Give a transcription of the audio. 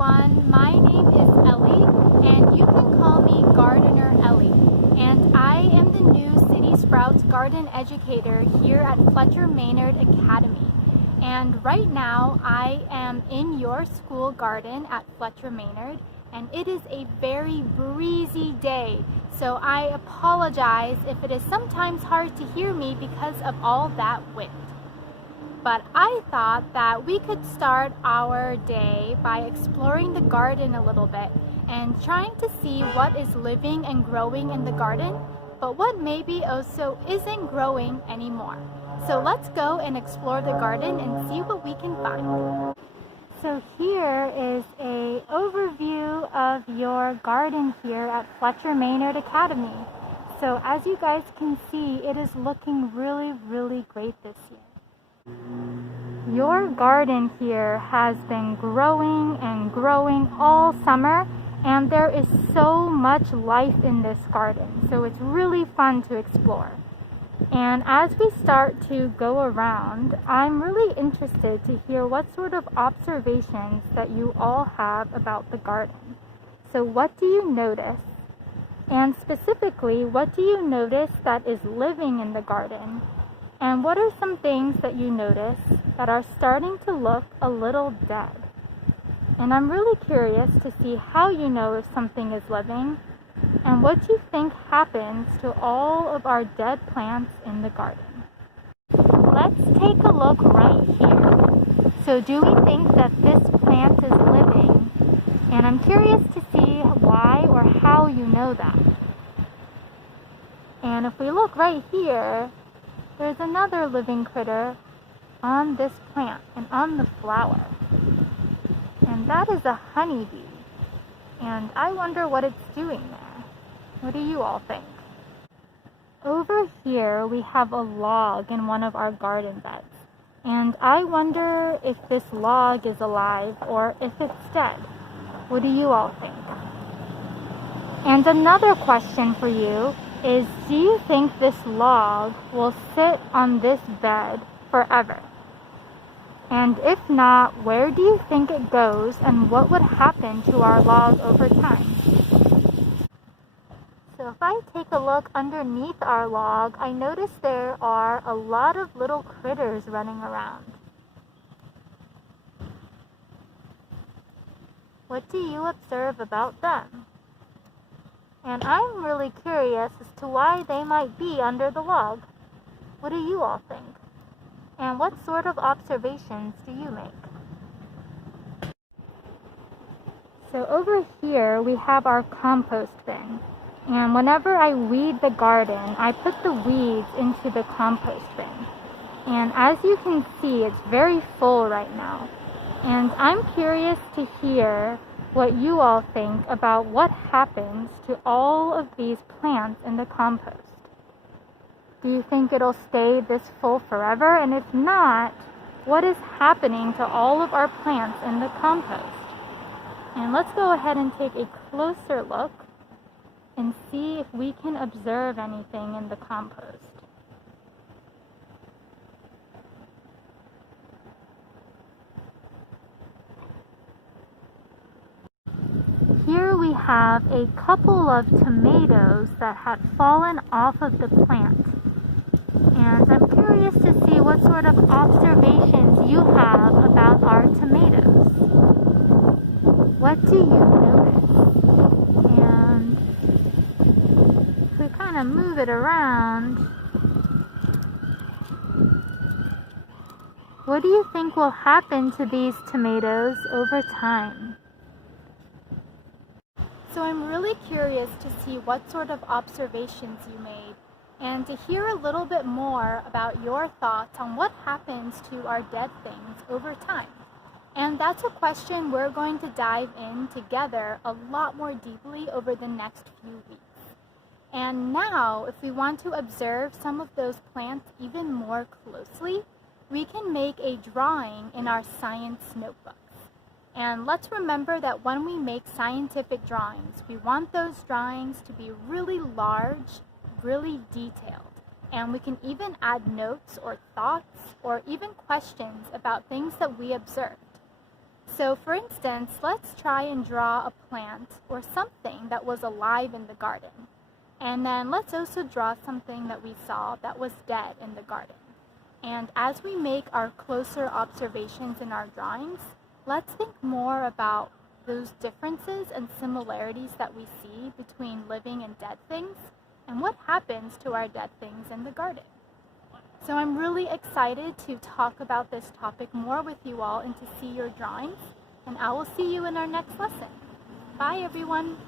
everyone, my name is Ellie, and you can call me Gardener Ellie, and I am the new City Sprouts garden educator here at Fletcher Maynard Academy. And right now I am in your school garden at Fletcher Maynard, and it is a very breezy day, so I apologize if it is sometimes hard to hear me because of all that wind. But I thought that we could start our day by exploring the garden a little bit and trying to see what is living and growing in the garden, but what maybe also isn't growing anymore. So let's go and explore the garden and see what we can find. So here is an overview of your garden here at Fletcher Maynard Academy. So as you guys can see, it is looking really great this year. Your garden here has been growing and growing all summer, and there is so much life in this garden, so it's really fun to explore. And as we start to go around, I'm really interested to hear what sort of observations that you all have about the garden. So what do you notice? And specifically, what do you notice that is living in the garden? And what are some things that you notice that are starting to look a little dead? And I'm really curious to see how you know if something is living and what you think happens to all of our dead plants in the garden. Let's take a look right here. So do we think that this plant is living? And I'm curious to see why or how you know that. And if we look right here, there's another living critter on this plant and on the flower. And that is a honeybee. And I wonder what it's doing there. What do you all think? Over here we have a log in one of our garden beds. And I wonder if this log is alive or if it's dead. What do you all think? And another question for you is, do you think this log will sit on this bed forever? And if not, where do you think it goes and what would happen to our log over time? So if I take a look underneath our log, I notice there are a lot of little critters running around. What do you observe about them? And I'm really curious as to why they might be under the log. What do you all think? And what sort of observations do you make? So over here we have our compost bin. And whenever I weed the garden, I put the weeds into the compost bin. And as you can see, it's very full right now. And I'm curious to hear what you all think about what happens to all of these plants in the compost. Do you think it'll stay this full forever? And if not, what is happening to all of our plants in the compost? And let's go ahead and take a closer look and see if we can observe anything in the compost. Here we have a couple of tomatoes that had fallen off of the plant. And I'm curious to see what sort of observations you have about our tomatoes. What do you notice? And if we kind of move it around, what do you think will happen to these tomatoes over time? So I'm really curious to see what sort of observations you made and to hear a little bit more about your thoughts on what happens to our dead things over time. And that's a question we're going to dive in together a lot more deeply over the next few weeks. And now, if we want to observe some of those plants even more closely, we can make a drawing in our science notebooks. And let's remember that when we make scientific drawings, we want those drawings to be really large, really detailed. And we can even add notes or thoughts or even questions about things that we observed. So for instance, let's try and draw a plant or something that was alive in the garden. And then let's also draw something that we saw that was dead in the garden. And as we make our closer observations in our drawings, let's think more about those differences and similarities that we see between living and dead things, and what happens to our dead things in the garden. So I'm really excited to talk about this topic more with you all and to see your drawings, and I will see you in our next lesson. Bye everyone!